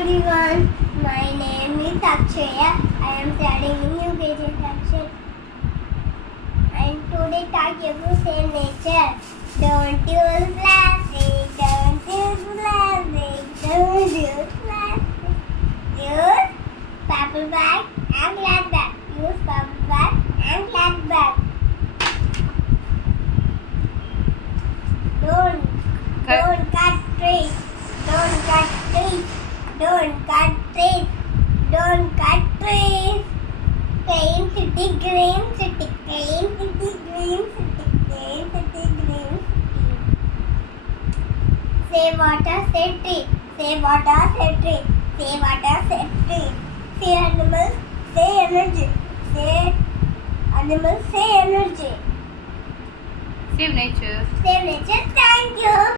everyone, my name is Akshaya. I am studying in UKG section. And today talking about save nature. Don't use plastic, don't use plastic, don't use plastic. Use paper bag and glass bag. Use paper bag and glass bag. Don't cut trees. Don't cut trees. Don't cut trees. Don't cut trees. Clean city, green city. Clean city, green city. Clean city, green city. Save water, save tree. Save water, save tree. Save water, save tree. Save animals, save energy. Save animals, save energy. Save nature. Save nature. Thank you.